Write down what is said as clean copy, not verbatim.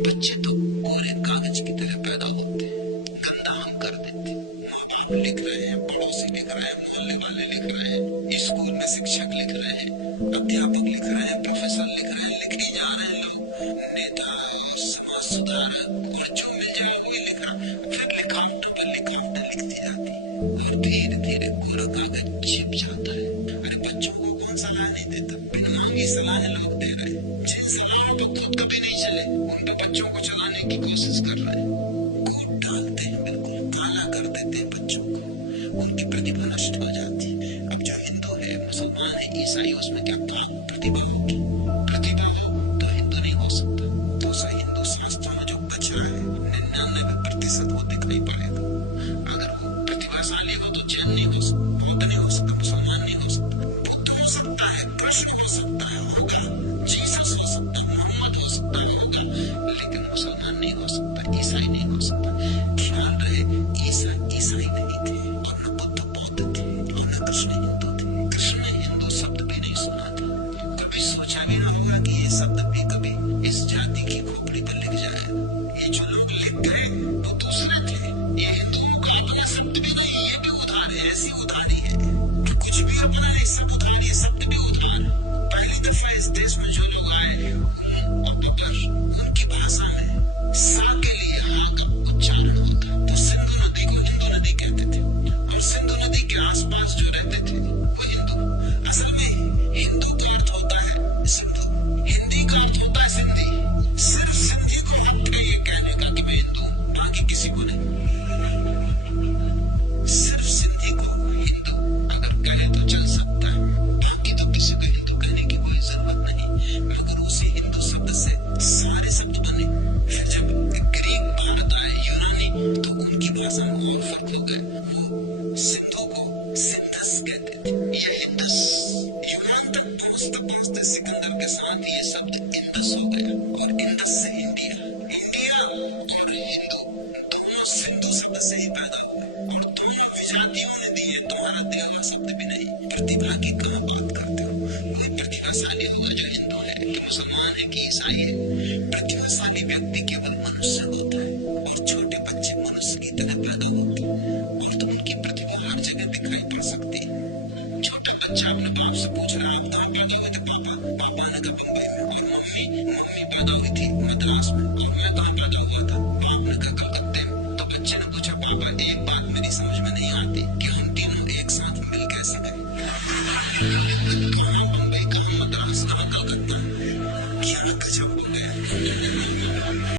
बच्चे तो कोरे कागज की तरह पैदा होते हैं, गंदा हम कर देते। माँ बाप लिख रहे हैं, पड़ोसी लिख रहे हैं, मोहल्ले वाले लिख रहे हैं, स्कूल में शिक्षक लिख रहे हैं, अध्यापक लिख रहे हैं, प्रोफेसर लिख रहे हैं, लिखे जा रहे हैं लोग, नेता, समाज सुधारक, और जो मिल जाए वही लिख रहा। फिर लिखावटों पर लिखावटें लिखती जाती है और धीरे धीरे कोरा कागज छिप जाता है। अरे बच्चों को कौन सलाह नहीं देता, बिन मांगी सलाह लोग दे रहे हैं। जिन सलाह तो खुद कभी नहीं चले उन पे बच्चों को चलाने की कोशिश कर रहे हैं। कोट डालते हैं, बिल्कुल काला कर देते हैं बच्चों को, उनकी प्रतिभा नष्ट हो जाती है। अब जो हिंदू है, मुसलमान है, ईसाई, उसमें क्या प्रतिभा होगी? प्रतिभा तो हिंदू नहीं हो सकता। तो सही हिंदू शास्त्रों में जो बच रहा है 99% वो दिखाई पाएगा। अगर वो प्रतिभाशाली हो तो जैन नहीं हो सकता, बौद्ध नहीं हो सकता, मुसलमान नहीं हो सकता, बुद्ध हो सकता है, कृष्ण हो सकता है, होगा, जीसस हो सकता है, मोहम्मद हो सकता है, होगा, लेकिन मुसलमान नहीं हो सकता, ईसाई नहीं हो सकता। ख्याल रहे, ईसाई नहीं थे और न बुद्ध बौद्ध थे और न कृष्ण हिंदू थे। कृष्ण ने हिंदू शब्द भी नहीं सुना था, कभी सोचा भी ना होगा कि ये शब्द भी कभी इस जाति की खोपड़ी पर लिख जाए। ये जो लोग लिख गए वो दूसरे थे, ये हिंदुओं का अपना शब्द भी नहीं, ये भी उधार है, ऐसी उधारी है कि कुछ भी अपना नहीं, सब उधार, ये शब्द भी उधार। पहली दफा इस देश में जो लोग आए उनकी भाषा में सा के लिए आ का उच्चारण होता, तो सिंधु नदी को हिंदू नदी कहते थे और सिंधु नदी के आसपास जो रहते थे वो हिंदू। असल में हिंदू का अर्थ होता है सिंधु, हिंदी का अर्थ होता है सिंधी। सिर्फ सिंधी को हक है ये कहने का कि मैं हिंदू हूं, बाकी किसी को नहीं। सिर्फ सिंधी को हिंदू अगर कहे तो चल सकता है, बाकी तो किसी को हिंदू कहने की कोई जरूरत नहीं। मगर उसी हिंदू शब्द से सारे शब्द बने। फिर जब ग्रीक भारत आए, यूनानी, तो उनकी भाषा में और फर्क हो गया। वो सिंधु को सिंधस कहते थे, ये हिंदस। यूनान तक पहुंचते सिकंदर के साथ ये शब्द इंदस हो गया और इंदस से इंडिया। इंडिया और हिंदू दोनों सिंधु शब्द से ही पैदा हुए और दोनों विजातियों ने दिए। तुम्हारा दिया हुआ शब्द भी नहीं। प्रतिभा की कहाँ बात करते हो? कोई प्रतिभाशाली होगा जो हिंदू है कि मुसलमान है कि ईसाई है। प्रतिभाशाली व्यक्ति केवल मनुष्य होता है और छोटे बच्चे मनुष्य की तरह पैदा होते हैं और तो उनकी प्रतिभा हर जगह दिखाई पड़ सकती है। छोटा बच्चा अपने बाप से पूछ रहा है, आप कहाँ पैदा हुए थे पापा? पापा ने कहा बम्बई में। और मम्मी पैदा हुई थी मद्रास में। और मैं कहाँ पैदा हुआ था? बाप ने कहा कलकत्ते में। तो बच्चे ने पूछा, पापा एक बात मेरी समझ में नहीं आती कि हम तीनों एक साथ मिल कैसे गए? कहाँ बम्बई, कहाँ मद्रास, कहाँ कलकत्ता? क्या गजब हो गया।